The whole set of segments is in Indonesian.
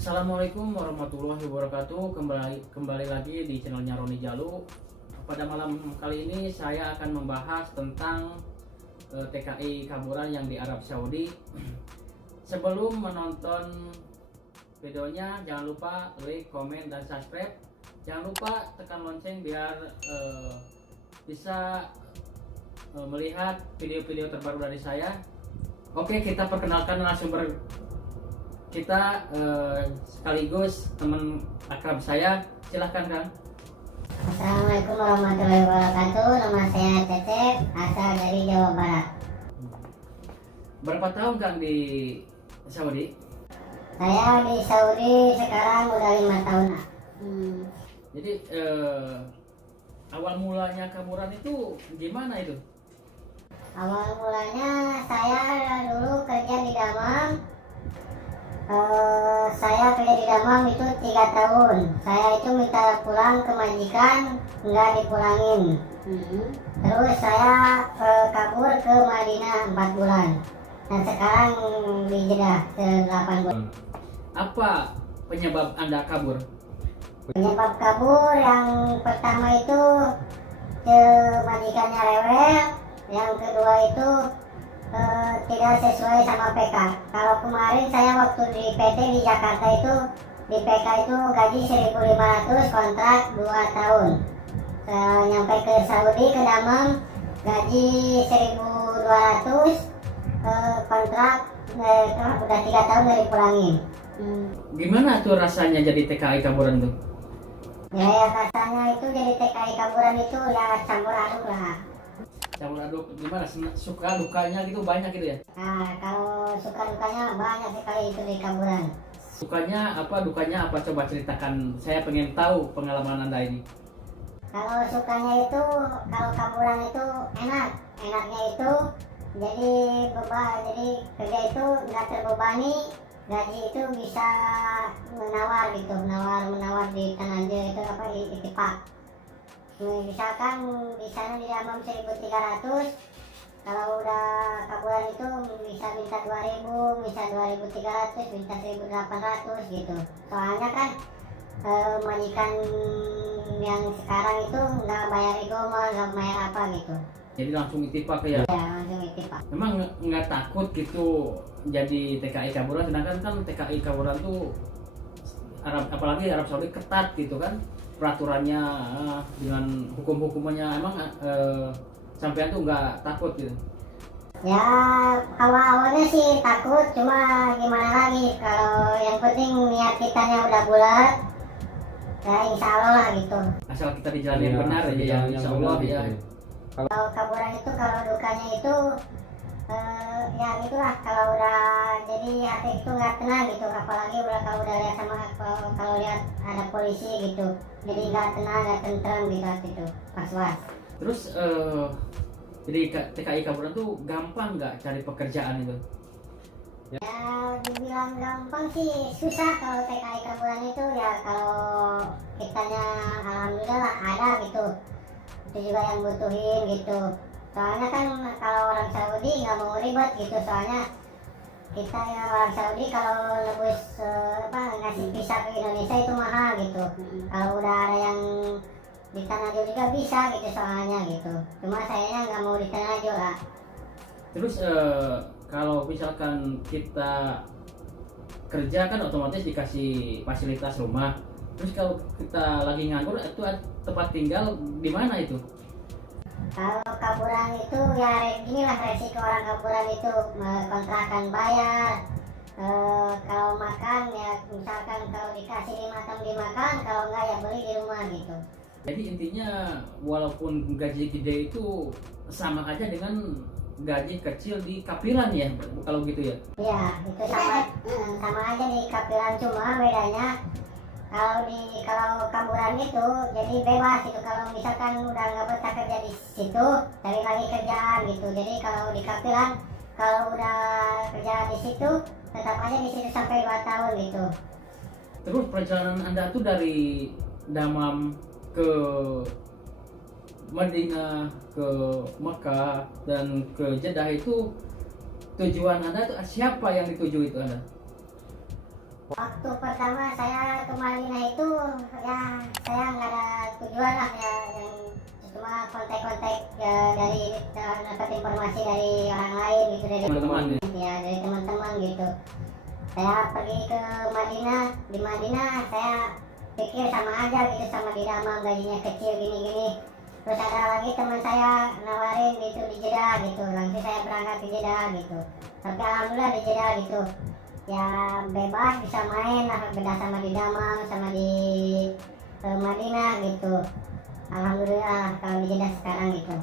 Assalamualaikum warahmatullahi wabarakatuh. Kembali lagi di channelnya Roni Jalu. Pada malam kali ini saya akan membahas tentang TKI Kaburan yang di Arab Saudi. Sebelum menonton videonya, jangan lupa like, komen, dan subscribe. Jangan lupa tekan lonceng biar bisa melihat video-video terbaru dari saya. Oke, kita perkenalkan narasumber kita sekaligus teman akrab saya. Silahkan, Kang. Assalamualaikum warahmatullahi wabarakatuh. Nama saya Cecep, asal dari Jawa Barat. Berapa tahun, Kang, di Saudi? Saya di Saudi sekarang udah 5 tahun. Jadi awal mulanya Kaburan itu gimana itu? Awal mulanya saya dulu kerja di Damam. Saya kerja di Damam itu 3 tahun. Saya itu minta pulang ke majikan, nggak dipulangin. Terus saya kabur ke Madinah 4 bulan. Dan sekarang di Jeddah 8 bulan. Apa penyebab Anda kabur? Penyebab kabur yang pertama itu majikannya rewel, yang kedua itu tidak sesuai sama PK. Kalau kemarin saya waktu di PT di Jakarta itu di PK itu gaji 1.500, kontrak 2 tahun. Nyampe ke Saudi ke Damam gaji 1.200, kontrak udah 3 tahun dari pulangin. Gimana tuh rasanya jadi TKI Kaburan tuh? Ya rasanya itu jadi TKI Kaburan itu ya campur aduk lah. Campur aduk gimana? Suka dukanya gitu banyak gitu ya? Nah, kalau suka dukanya banyak sekali itu di Kaburan. Sukanya apa, dukanya apa? Coba ceritakan. Saya pengen tahu pengalaman Anda ini. Kalau sukanya itu, kalau Kaburan itu enak. Enaknya itu jadi jadi kerja itu nggak terbebani, gaji itu bisa menawar gitu, menawar di tanah itu apa itipak. Misalkan di sana di Damam 1.300, kalau udah Kaburan itu bisa minta 2.000, bisa 2.300, minta 1.800 gitu. Soalnya kan majikan yang sekarang itu nggak bayar igoma, nggak bayar apa gitu. Jadi langsung itipak ya? Ya langsung itipak. Memang nggak takut gitu jadi TKI Kaburan, sedangkan kan TKI Kaburan tuh apalagi Arab Saudi ketat gitu kan peraturannya, dengan hukum-hukumnya. Emang sampean tuh nggak takut gitu? Ya awal-awalnya sih takut, cuma gimana lagi, kalau yang penting niat kitanya udah bulat ya insya Allah lah gitu. Asal kita di jalan yang benar aja ya, insya Allah ya. Kalau Kaburan itu kalau dukanya itu ya gitulah, kalau udah jadi hati itu nggak tenang gitu, apalagi kalau udah lihat sama kalau lihat ada polisi gitu, jadi nggak tenang, nggak tentrem gitu hati itu, was-was. Terus jadi TKI Kaburan tuh gampang nggak cari pekerjaan itu? Ya dibilang gampang sih susah. Kalau TKI Kaburan itu ya kalau kitanya alhamdulillah lah ada gitu, itu juga yang butuhin gitu. Soalnya kan kalau orang Saudi nggak mau ribet gitu, soalnya kita yang orang Saudi kalau nebus ngasih visa ke Indonesia itu mahal gitu. Kalau udah ada yang di Tanajul juga bisa gitu soalnya gitu, cuma sayanya nggak mau di Tanajul lah. Terus kalau misalkan kita kerja kan otomatis dikasih fasilitas rumah. Terus kalau kita lagi nganggur itu tempat tinggal di mana itu? Kalau Kaburan itu ya inilah resiko orang Kaburan itu, kontrakan bayar, kalau makan ya misalkan kalau dikasih 5 tahun dimakan, kalau enggak ya beli di rumah gitu. Jadi intinya walaupun gaji gede itu sama aja dengan gaji kecil di Kapilan ya, kalau gitu ya? Iya itu sama aja di Kapilan, cuma bedanya kalau Kaburan itu jadi bebas gitu. Kalau misalkan udah nggak betah kerja di situ, cari lagi kerjaan gitu. Jadi kalau di Kapilan, kalau udah kerja di situ tetap aja di situ sampai 2 tahun gitu. Terus perjalanan Anda tuh dari Damam ke Madinah, ke Mekah, dan ke Jeddah itu tujuan Anda tuh siapa yang dituju itu Anda? Waktu pertama saya ke Madinah itu ya saya nggak ada tujuan lah ya, yang cuma kontak-kontak ya, dari dapat informasi dari orang lain gitu, dari Teman-teman ya dari teman-teman gitu. Saya pergi ke Madinah, di Madinah saya pikir sama aja gitu, sama di Damam, gajinya kecil gini-gini. Terus ada lagi teman saya nawarin gitu di Jeddah gitu, langsung saya berangkat ke Jeddah gitu. Tapi alhamdulillah di Jeddah gitu ya bebas, bisa main lah, beda sama di Damam sama di Madinah gitu. Alhamdulillah kalau di Jeddah sekarang gitu.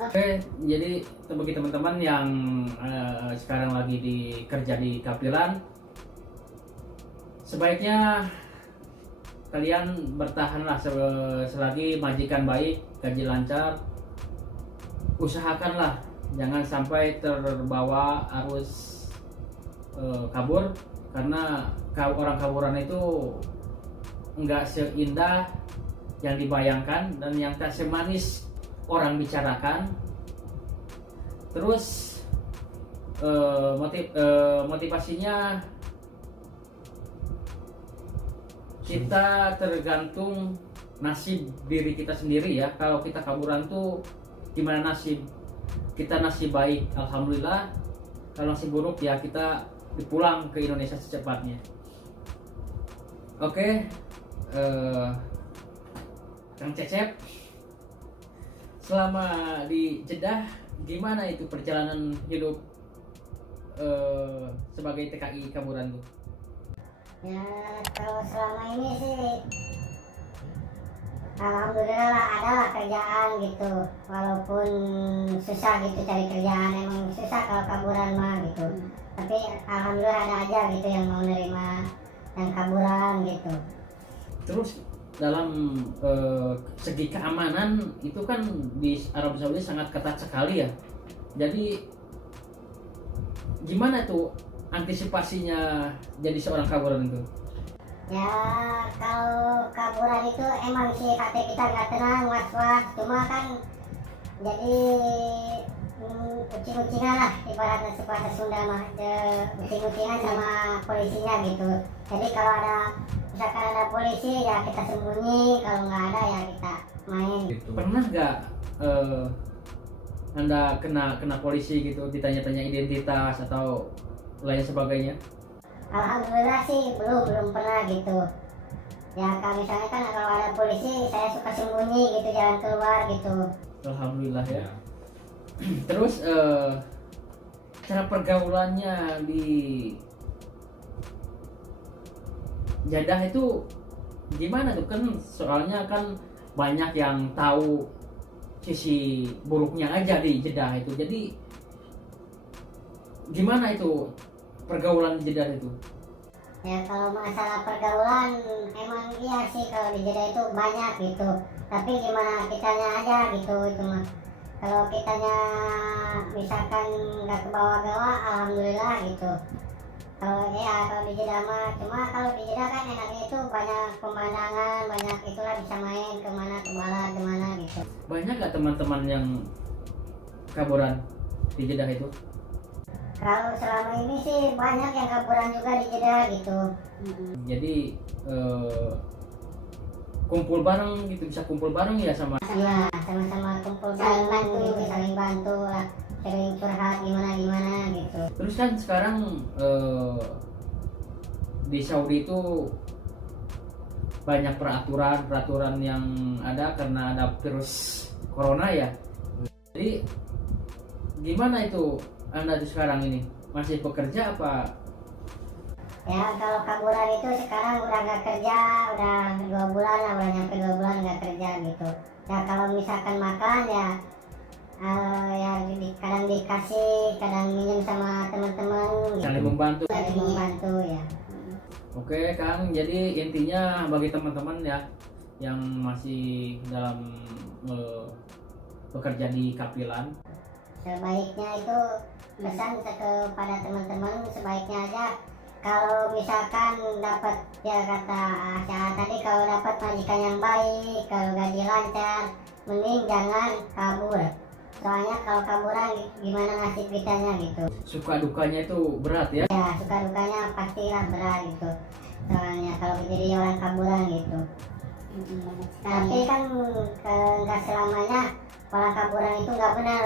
Oke, jadi bagi teman-teman yang sekarang lagi kerja di kapilan, sebaiknya kalian bertahanlah selagi majikan baik, gaji lancar. Usahakanlah jangan sampai terbawa arus kabur, karena orang kaburan itu enggak seindah yang dibayangkan dan yang tak semanis orang bicarakan. Terus motivasinya kita tergantung nasib diri kita sendiri ya. Kalau kita kaburan tuh gimana nasib kita, nasib baik alhamdulillah, kalau nasib buruk ya kita dipulang ke Indonesia secepatnya. Oke, Kang Cecep, selama di Jeddah gimana itu perjalanan hidup sebagai TKI kaburan tuh? Ya kalau selama ini sih alhamdulillah lah, ada lah kerjaan gitu, walaupun susah gitu cari kerjaan, emang susah kalau kaburan mah gitu. Tapi alhamdulillah ada aja gitu yang mau nerima yang kaburan gitu. Terus dalam segi keamanan itu kan di Arab Saudi sangat ketat sekali ya. Jadi gimana tuh antisipasinya jadi seorang kaburan itu? Ya kalau kaburan itu emang sih hati kita nggak tenang, was-was, cuma kan jadi ucing-ucingan lah ibaratnya bahasa Sunda mah, ucing-ucingan sama polisinya gitu. Jadi kalau ada misalkan ada polisi ya kita sembunyi, kalau nggak ada ya kita main. Pernah nggak Anda kena polisi gitu, ditanya-tanya identitas atau lain sebagainya? Alhamdulillah sih belum pernah gitu. Ya kalau misalnya kan kalau ada polisi saya suka sembunyi gitu, jalan keluar gitu. Alhamdulillah ya. Terus cara pergaulannya di Jeddah itu gimana tuh? Kan soalnya kan banyak yang tahu sisi buruknya aja di Jeddah itu. Jadi gimana itu pergaulan di Jeddah itu? Ya kalau masalah pergaulan emang iya sih, kalau di Jeddah itu banyak gitu. Tapi gimana kitanya aja gitu itu mah. Kalau kitanya misalkan nggak ke bawah-bawah, alhamdulillah gitu. Kalau di Jeddah mah, cuma kalau di Jeddah kan enaknya itu banyak pemandangan, banyak itulah, bisa main kemana, kemana gitu. Banyak gak teman-teman yang kaburan di Jeddah itu? Kalau selama ini sih banyak yang kaburan juga di Jeddah gitu. Jadi kumpul bareng gitu, bisa kumpul bareng ya sama. Iya, sama-sama kumpul bareng gitu, saling bantu lah, sering curhat gimana gitu. Terus kan sekarang di Saudi itu banyak peraturan yang ada karena ada virus corona ya. Jadi gimana itu Anda di sekarang ini? Masih bekerja apa? Ya kalau kaburan itu sekarang udah nggak kerja, udah 2 bulan lah, udah nyampe 2 bulan nggak kerja gitu. Ya kalau misalkan makan ya kadang dikasih, kadang minjem sama teman-teman gitu. Saling membantu. Saling membantu ya. Oke Kang, jadi intinya bagi teman-teman ya yang masih dalam bekerja di kapilan, sebaiknya itu pesan kepada teman-teman, sebaiknya aja kalau misalkan dapat, ya kata Asya tadi, kalau dapat majikan yang baik, kalau gaji lancar, mending jangan kabur. soalnya kalau kaburan gimana nasib kitanya gitu. Suka dukanya itu berat ya. Ya suka dukanya pastilah berat gitu, soalnya kalau jadi orang kaburan gitu. Tapi kan nggak selamanya orang kaburan itu nggak benar.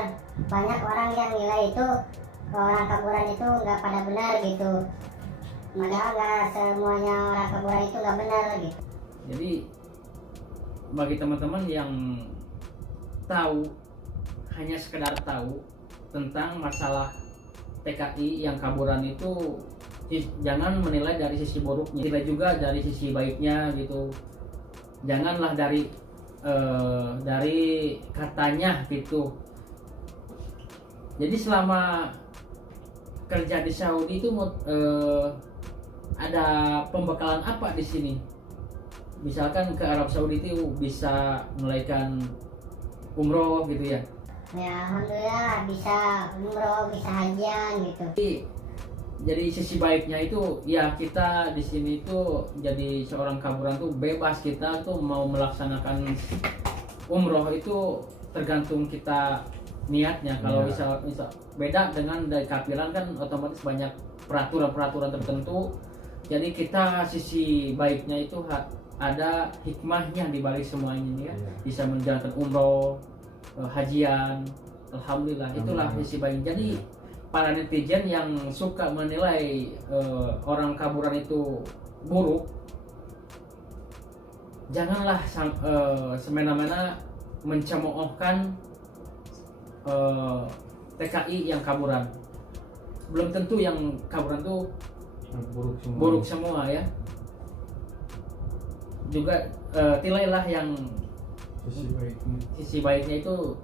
Banyak orang yang nilai itu orang kaburan itu nggak pada benar gitu. Padahal nggak semuanya orang kaburan itu nggak benar gitu. Jadi bagi teman-teman yang tahu, hanya sekedar tahu tentang masalah TKI yang kaburan itu, jangan menilai dari sisi buruknya, nilai juga dari sisi baiknya gitu. Janganlah dari katanya gitu. Jadi selama kerja di Saudi itu ada pembekalan apa di sini? Misalkan ke Arab Saudi itu bisa menunaikan umroh gitu ya. Ya alhamdulillah bisa umroh, bisa hajian gitu. Jadi sisi baiknya itu ya kita di sini tuh jadi seorang kaburan tuh bebas, kita tuh mau melaksanakan umroh itu tergantung kita niatnya. Kalau bisa beda dengan dari kafiran kan otomatis banyak peraturan-peraturan tertentu. Jadi kita sisi baiknya itu ada hikmahnya di balik semuanya ya. Bisa menjalankan umroh, hajian, alhamdulillah itulah sisi baik. Jadi para netizen yang suka menilai orang kaburan itu buruk, janganlah semena-mena mencemoohkan TKI yang kaburan. Belum tentu yang kaburan tuh buruk semua ya. Juga tilailah yang sisi baiknya itu,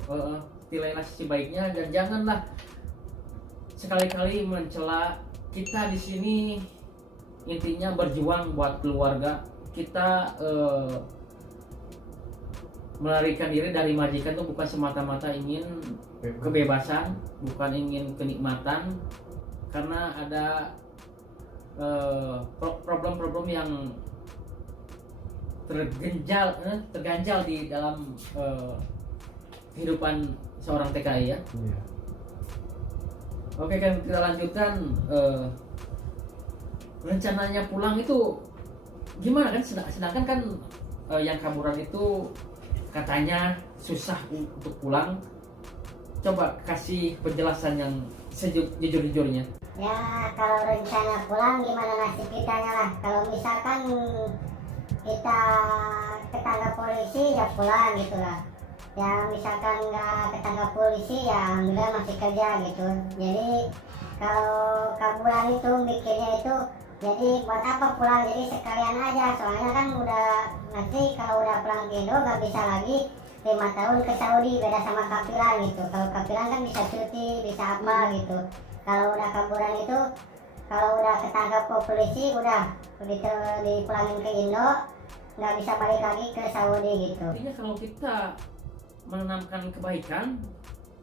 tilailah sisi baiknya, dan janganlah sekali-kali mencela. Kita di sini intinya berjuang buat keluarga kita, melarikan diri dari majikan itu bukan semata-mata ingin kebebasan, bukan ingin kenikmatan, karena ada problem-problem yang terganjal di dalam kehidupan seorang TKI ya. Oke, kan kita lanjutkan. Rencananya pulang itu gimana kan? Sedangkan kan yang kaburan itu katanya susah untuk pulang. Coba kasih penjelasan yang sejujur-jujurnya. Ya kalau rencana pulang gimana nasib kitanya lah. Kalau misalkan kita ketangkap polisi ya pulang gitulah. Ya misalkan nggak ketangkap polisi ya alhamdulillah masih kerja gitu. Jadi kalau kaburan itu mikirnya itu jadi buat apa pulang, jadi sekalian aja, soalnya kan udah nanti kalau udah pulang ke Indo nggak bisa lagi 5 tahun ke Saudi, beda sama kafiran gitu. Kalau kafiran kan bisa cuti, bisa apa gitu. Kalau udah kaburan itu kalau udah ketangkap polisi udah dipulangin ke Indo, nggak bisa balik lagi ke Saudi gitu. Artinya kalau kita menanamkan kebaikan,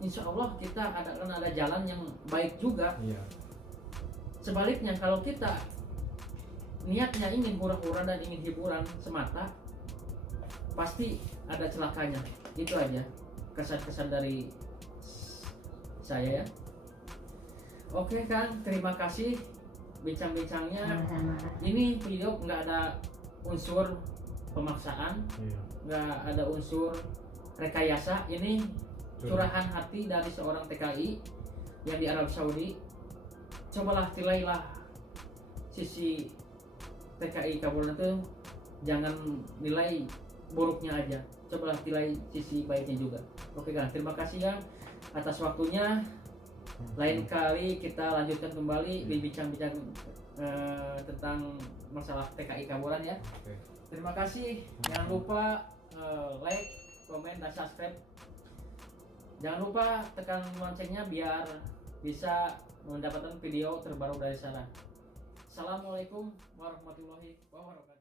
insya Allah kita akan ada jalan yang baik juga. Sebaliknya kalau kita niatnya ingin hura-hura dan ingin hiburan semata, pasti ada celakanya. Itu aja kesan-kesan dari saya ya. Oke Kang, terima kasih bincang-bincangnya. Ini video nggak ada unsur pemaksaan, nggak ada unsur rekayasa. Ini curahan hati dari seorang TKI yang di Arab Saudi. Cobalah tilailah sisi TKI kaburan itu, jangan nilai buruknya aja, cobalah tilai sisi baiknya juga. Oke Kang, terima kasih Kang atas waktunya. Lain kali kita lanjutkan kembali bincang-bincang tentang masalah TKI kaburan ya. Terima kasih. Jangan lupa like, komen, dan subscribe. Jangan lupa tekan loncengnya biar bisa mendapatkan video terbaru dari sana. Assalamualaikum warahmatullahi wabarakatuh.